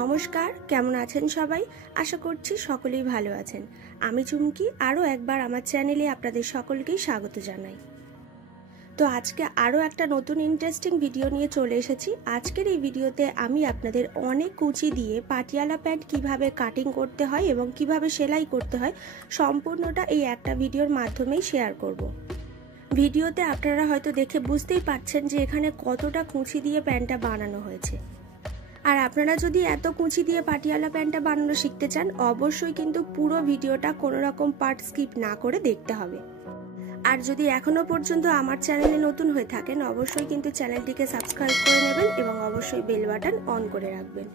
নমস্কার, কেমন আছেন সবাই? আশা করছি সকলেই ভালো আছেন। আমি চুমকি আরও একবার আমার চ্যানেলে আপনাদের সকলকেই স্বাগত জানাই। তো আজকে আরও একটা নতুন ইন্টারেস্টিং ভিডিও নিয়ে চলে এসেছি। আজকের এই ভিডিওতে আমি আপনাদের অনেক কুচি দিয়ে পাটিয়ালা প্যান্ট কিভাবে কাটিং করতে হয় এবং কিভাবে সেলাই করতে হয় সম্পূর্ণটা এই একটা ভিডিওর মাধ্যমেই শেয়ার করব। ভিডিওতে আপনারা হয়তো দেখে বুঝতেই পারছেন যে এখানে কতটা কুচি দিয়ে প্যান্টটা বানানো হয়েছে। আর আপনারা যদি এত কুচি দিয়ে পাটিয়ালা প্যান্টটা বানানো শিখতে চান, অবশ্যই কিন্তু পুরো ভিডিওটা কোনো রকম পার্ট স্কিপ না করে দেখতে হবে। আর যদি এখনো পর্যন্ত আমার চ্যানেলে নতুন হয়ে থাকেন, অবশ্যই কিন্তু চ্যানেলটিকে সাবস্ক্রাইব করে নেবেন এবং অবশ্যই বেল বাটন অন করে রাখবেন।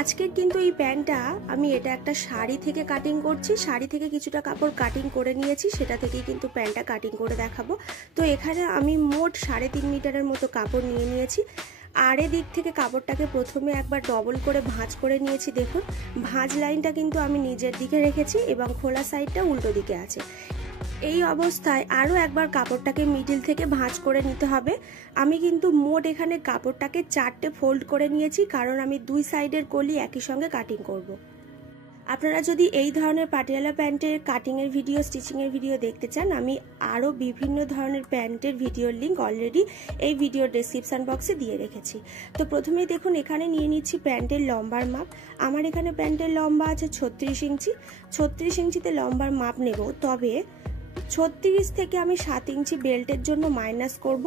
আজকে কিন্তু এই প্যান্টটা আমি এটা একটা শাড়ি থেকে কাটিং করছি। শাড়ি থেকে কিছুটা কাপড় কাটিং করে নিয়েছি, সেটা থেকেই কিন্তু প্যান্টটা কাটিং করে দেখাবো। তো এখানে আমি মোট 3.5 মিটারের মতো কাপড় নিয়ে নিয়েছি। আর এদিক থেকে কাপড়টাকে প্রথমে একবার ডবল করে ভাঁজ করে নিয়েছি। দেখুন, ভাঁজ লাইনটা কিন্তু আমি নিজের দিকে রেখেছি এবং খোলা সাইডটা উল্টো দিকে আছে। এই অবস্থায় আরও একবার কাপড়টাকে মিডিল থেকে ভাঁজ করে নিতে হবে। আমি কিন্তু মোট এখানে কাপড়টাকে 4টে ফোল্ড করে নিয়েছি, কারণ আমি দুই সাইডের কলি একই সঙ্গে কাটিং করব। আপনারা যদি এই ধরনের পাটিয়ালা প্যান্টের কাটিংয়ের ভিডিও, স্টিচিংয়ের ভিডিও দেখতে চান, আমি আরও বিভিন্ন ধরনের প্যান্টের ভিডিওর লিঙ্ক অলরেডি এই ভিডিওর ডেসক্রিপশন বক্সে দিয়ে রেখেছি। তো প্রথমেই দেখুন, এখানে নিয়ে নিচ্ছি প্যান্টের লম্বার মাপ। আমার এখানে প্যান্টের লম্বা আছে 36 ইঞ্চি। 36 ইঞ্চিতে লম্বার মাপ নেব, তবে 36 থেকে আমি 7 ইঞ্চি বেল্টের জন্য মাইনাস করব।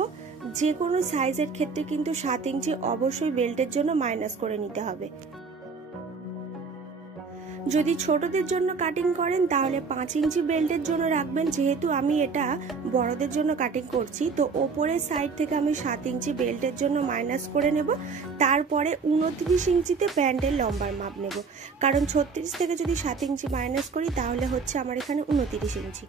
যে কোনো সাইজের ক্ষেত্রে কিন্তু 7 ইঞ্চি অবশ্যই বেল্টের জন্য মাইনাস করে নিতে হবে। যদি ছোটদের জন্য কাটিং করেন তাহলে 5 ইঞ্চি বেল্টের জন্য রাখবেন। যেহেতু আমি এটা বড়দের জন্য কাটিং করছি, তো ওপরের সাইড থেকে আমি 7 ইঞ্চি বেল্টের জন্য মাইনাস করে নেব। তারপরে 29 ইঞ্চিতে প্যান্টের লম্বার মাপ নেব, কারণ 36 থেকে যদি 7 ইঞ্চি মাইনাস করি তাহলে হচ্ছে আমার এখানে 29 ইঞ্চি।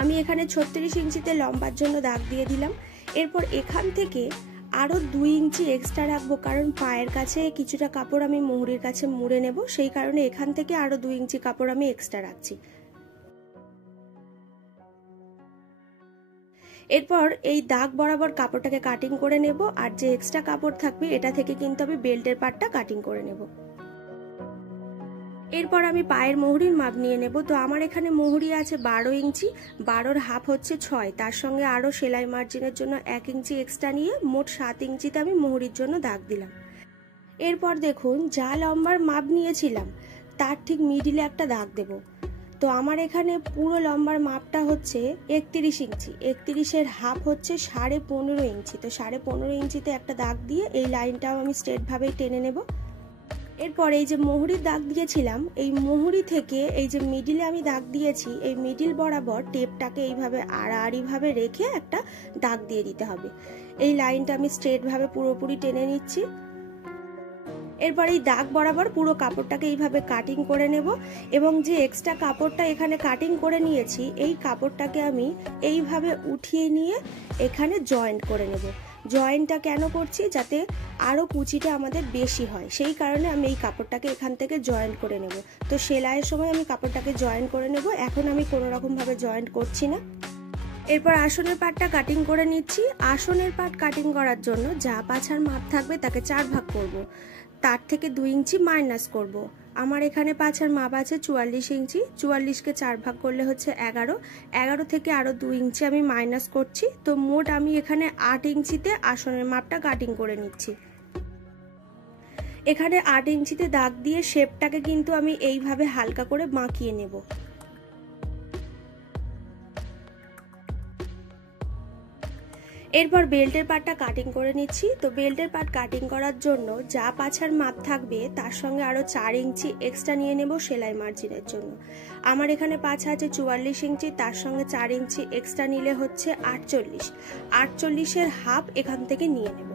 আমি এখানে 36 ইঞ্চিতে লম্বার জন্য দাগ দিয়ে দিলাম। এরপর এখান থেকে আরও 2 ইঞ্চি এক্সট্রা রাখবো, কারণ পায়ের কাছে কিছুটা কাপড় আমি মুহুরির কাছে মুড়ে নেব, সেই কারণে এখান থেকে আরও 2 ইঞ্চি কাপড় আমি এক্সট্রা রাখছি। এরপর এই দাগ বরাবর কাপড়টাকে কাটিং করে নেব, আর যে এক্সট্রা কাপড় থাকবে এটা থেকে কিন্তু আমি বেল্টের পার্টটা কাটিং করে নেব। এরপর আমি পায়ের মুহুরির মাপ নিয়ে নেব। তো আমার এখানে মুহুরি আছে 12 ইঞ্চি, 12-র হাফ হচ্ছে 6, তার সঙ্গে আরও সেলাই মার্জিনের জন্য 1 ইঞ্চি এক্সট্রা নিয়ে মোট 7 ইঞ্চিতে আমি মুহুরির জন্য দাগ দিলাম। এরপর দেখুন, যা লম্বার মাপ নিয়েছিলাম তার ঠিক মিডিলে একটা দাগ দেব। তো আমার এখানে পুরো লম্বার মাপটা হচ্ছে 31 ইঞ্চি। 31-এর হাফ হচ্ছে 15.5 ইঞ্চি। তো 15.5 ইঞ্চিতে একটা দাগ দিয়ে এই লাইনটাও আমি স্ট্রেটভাবেই টেনে নেব। এরপর এই যে মুহুরির দাগ দিয়েছিলাম, এই মুহুরি থেকে এই যে মিডিলে আমি দাগ দিয়েছি, এই মিডিল বরাবর টেপটাকে এইভাবে আড়াআড়িভাবে রেখে একটা দাগ দিয়ে দিতে হবে। এই লাইনটা আমি স্ট্রেটভাবে পুরোপুরি টেনে নিচ্ছি। এরপর এই দাগ বরাবর পুরো কাপড়টাকে এইভাবে কাটিং করে নেব এবং যে এক্সট্রা কাপড়টা এখানে কাটিং করে নিয়েছি, এই কাপড়টাকে আমি এইভাবে উঠিয়ে নিয়ে এখানে জয়েন্ট করে নেব। জয়েন্টটা কেন করছি? যাতে আরও কুচিটা আমাদের বেশি হয়, সেই কারণে আমি এই কাপড়টাকে এখান থেকে জয়েন্ট করে নেব। তো সেলাইয়ের সময় আমি কাপড়টাকে জয়েন্ট করে নেব, এখন আমি কোনো রকমভাবে জয়েন্ট করছি না। এরপর আসনের পার্টটা কাটিং করে নিচ্ছি। আসনের পার্ট কাটিং করার জন্য যা পাছার মাপ থাকবে তাকে 4 ভাগ করব, তার থেকে 2 ইঞ্চি মাইনাস করব। আমার এখানে পাছার মাপ আছে 44 ইঞ্চি। 44কে 4 ভাগ করলে হচ্ছে 11। 11 থেকে আরও 2 ইঞ্চি আমি মাইনাস করছি। তো মোট আমি এখানে 8 ইঞ্চিতে আসনের মাপটা কাটিং করে নিচ্ছি। এখানে 8 ইঞ্চিতে দাগ দিয়ে শেপটাকে কিন্তু আমি এইভাবে হালকা করে বাঁকিয়ে নেব। এরপর বেল্টের পার্টটা কাটিং করে নিচ্ছি। তো বেল্টের পার্ট কাটিং করার জন্য যা পাছার মাপ থাকবে তার সঙ্গে আরও 4 ইঞ্চি এক্সট্রা নিয়ে নেব সেলাই মার্জিনের জন্য। আমার এখানে পাছা আছে 44 ইঞ্চি, তার সঙ্গে 4 ইঞ্চি এক্সট্রা নিলে হচ্ছে 48। 48-এর হাফ এখান থেকে নিয়ে নেব।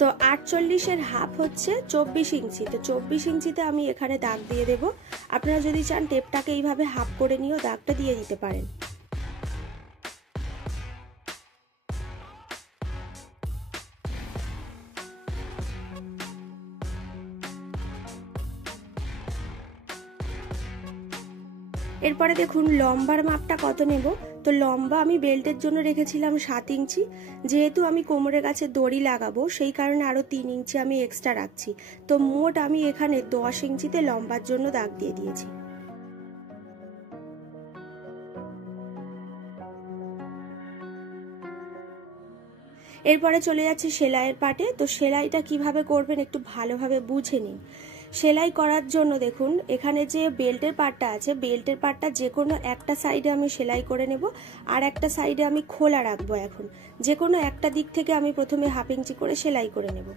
তো 48-এর হাফ হচ্ছে 24 ইঞ্চি। তো 24 ইঞ্চিতে আমি এখানে দাগ দিয়ে দেব। আপনারা যদি চান টেপটাকে এইভাবে হাফ করে নিয়েও দাগটা দিয়ে দিতে পারেন। এরপরে দেখুন লম্বার মাপটা কত নেব। তো তো লম্বা আমি বেল্টের জন্য রেখেছিলাম 7 ইঞ্চি, যেহেতু আমি কোমরের কাছে দড়ি লাগাবো সেই কারণে আরও 3 ইঞ্চি আমি এক্সট্রা রাখছি। তো মোট আমি এখানে 10 ইঞ্চিতে লম্বার জন্য দাগ দিয়ে দিয়েছি। এরপরে চলে যাচ্ছে সেলাইয়ের পার্টে। তো সেলাইটা কিভাবে করবেন একটু ভালোভাবে বুঝে নিন। সেলাই করার জন্য দেখুন এখানে যে বেল্টের পার্টটা আছে, বেল্টের পার্টটা যে কোনো একটা সাইডে আমি সেলাই করে নেব, আর একটা সাইডে আমি খোলা রাখবো। এখন যে কোনো একটা দিক থেকে আমি প্রথমে 1/2 ইঞ্চি করে সেলাই করে নেব।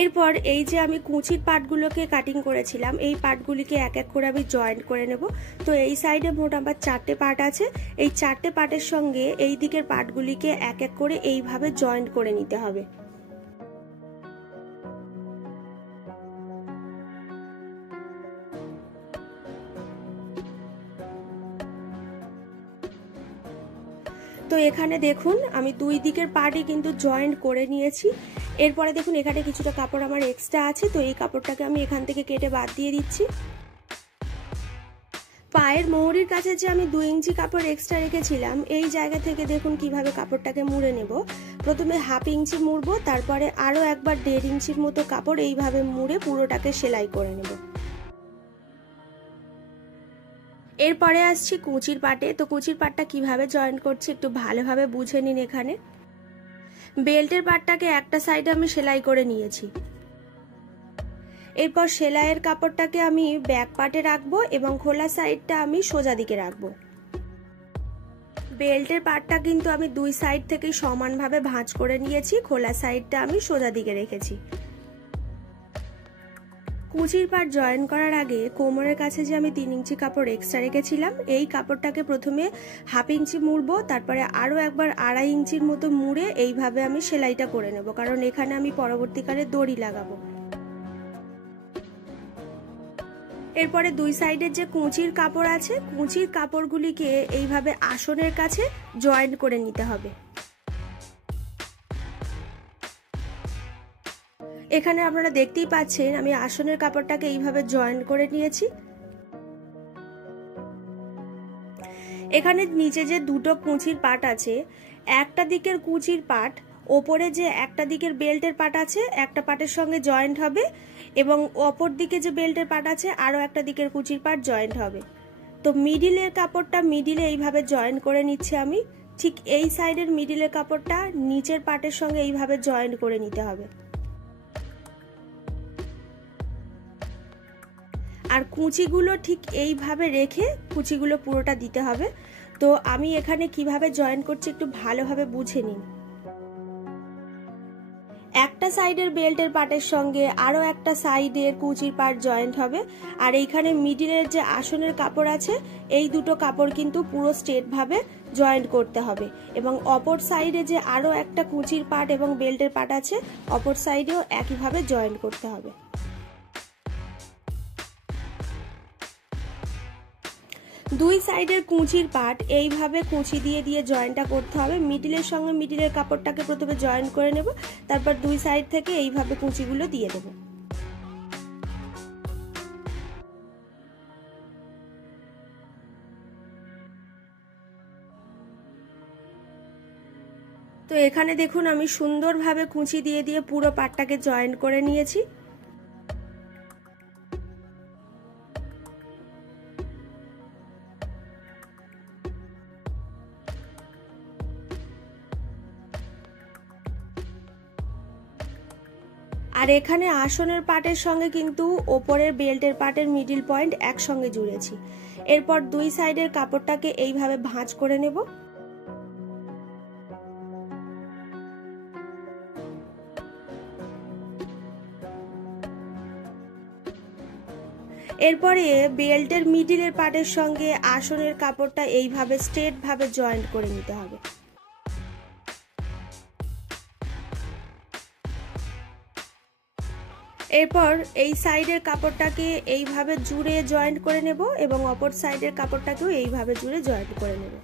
এরপর এই যে আমি কুচির পার্টগুলোকে কাটিং করেছিলাম, এই পার্টগুলিকে এক এক করে আমি জয়েন্ট করে নেব। তো এই সাইডে মোট আমার 4টে পার্ট আছে, এই 4টে পার্টের সঙ্গে এই দিকের পার্টগুলিকে এক এক করে এইভাবে জয়েন্ট করে নিতে হবে। তো এখানে দেখুন আমি দুই দিকের পার্টই কিন্তু জয়েন্ট করে নিয়েছি। এরপরে দেখুন এখানে কিছুটা কাপড় আমার এক্সট্রা আছে, তো এই কাপড়টাকে আমি এখান থেকে কেটে বাদ দিয়ে দিচ্ছি। পায়ের মোহরির কাছে যে আমি 2 ইঞ্চি কাপড় এক্সট্রা রেখেছিলাম, এই জায়গা থেকে দেখুন কিভাবে কাপড়টাকে মুড়ে নেব। প্রথমে 1/2 ইঞ্চি মুড়বো, তারপরে আরও একবার 1.5 ইঞ্চির মতো কাপড় এইভাবে মুড়ে পুরোটাকে সেলাই করে নেব। এরপরে আসছি কুচির পাটে। তো কুচির পাটটা কিভাবে জয়েন্ট করছি একটু ভালোভাবে বুঝে নিন। এখানে বেল্টের পাটটাকে একটা সাইডে আমি সেলাই করে নিয়েছি। এরপর সেলাইয়ের কাপড়টাকে আমি ব্যাক পার্টে রাখবো এবং খোলা সাইডটা আমি সোজা দিকে রাখবো। বেল্টের পাটটা কিন্তু আমি দুই সাইড থেকে সমানভাবে ভাঁজ করে নিয়েছি, খোলা সাইডটা আমি সোজা দিকে রেখেছি। কুচির পাট জয়েন করার আগে কোমরের কাছে যে আমি 3 ইঞ্চি কাপড় এক্সট্রা রেখেছিলাম, এই কাপড়টাকে প্রথমে 1/2 ইঞ্চি মুড়বো, তারপরে আরও একবার 2.5 ইঞ্চির মতো মুড়ে এইভাবে আমি সেলাইটা করে নেব, কারণ এখানে আমি পরবর্তীকালে দড়ি লাগাবো। এরপরে দুই সাইডের যে কুচির কাপড় আছে, কুচির কাপড়গুলিকে এইভাবে আসনের কাছে জয়েন্ট করে নিতে হবে। এখানে আপনারা দেখতেই পাচ্ছেন আমি আসনের কাপড়টাকে এইভাবে জয়েন্ট করে নিয়েছি। এখানে নিচে যে দুটো কুচির পাট আছে, একটা দিকের কুচির পাট ওপরে যে একটা দিকের বেল্টের পাট আছে একটা পাটের সঙ্গে জয়েন্ট হবে, এবং অপর দিকে যে বেল্টের পাট আছে আরও একটা দিকের কুচির পাট জয়েন্ট হবে। তো মিডিলের কাপড়টা মিডিলে এইভাবে জয়েন্ট করে নিচ্ছে আমি। ঠিক এই সাইডের মিডিলের কাপড়টা নিচের পাটের সঙ্গে এইভাবে জয়েন্ট করে নিতে হবে। আর কুচিগুলো ঠিক এইভাবে রেখে কুচিগুলো পুরোটা দিতে হবে। তো আমি এখানে কিভাবে জয়েন করছি একটু ভালোভাবে বুঝে নিন। একটা সাইডের বেল্টের পার্টের সঙ্গে আরও একটা সাইডের কুচির পার্ট জয়েন্ট হবে, আর এইখানে মিডিলের যে আসনের কাপড় আছে এই দুটো কাপড় কিন্তু পুরো স্ট্রেট ভাবে জয়েন্ট করতে হবে, এবং অপর সাইডে যে আরও একটা কুচির পার্ট এবং বেল্টের পার্ট আছে অপর সাইডেও একইভাবে জয়েন্ট করতে হবে। দুই সাইডের কুচির পার্ট এইভাবে কুচি দিয়ে দিয়ে জয়েন্টটা করতে হবে। মিডিলের সঙ্গে মিডিলের কাপড়টাকে প্রথমে জয়েন্ট করে নেব, তারপর দুই সাইড থেকে এইভাবে কুচিগুলো দিয়ে দেব। তো এখানে দেখুন আমি সুন্দরভাবে কুচি দিয়ে দিয়ে পুরো পার্টটাকে জয়েন্ট করে নিয়েছি। আর এখানে আসনের পার্টের সঙ্গে কিন্তু ওপরের বেল্টের পার্টের মিডিল পয়েন্ট একসঙ্গে জুড়েছি। এরপর দুই সাইডের কাপড়টাকে এইভাবে ভাঁজ করে নেব। এরপরে বেল্টের মিডিলের পার্টের সঙ্গে আসনের কাপড়টা এইভাবে স্ট্রেট ভাবে জয়েন্ট করে নিতে হবে। এরপর এই সাইডের কাপড়টাকে এইভাবে জুড়ে জয়েন্ট করে নেব এবং অপর সাইডের কাপড়টাকেও এইভাবে জুড়ে জয়েন্ট করে নেব।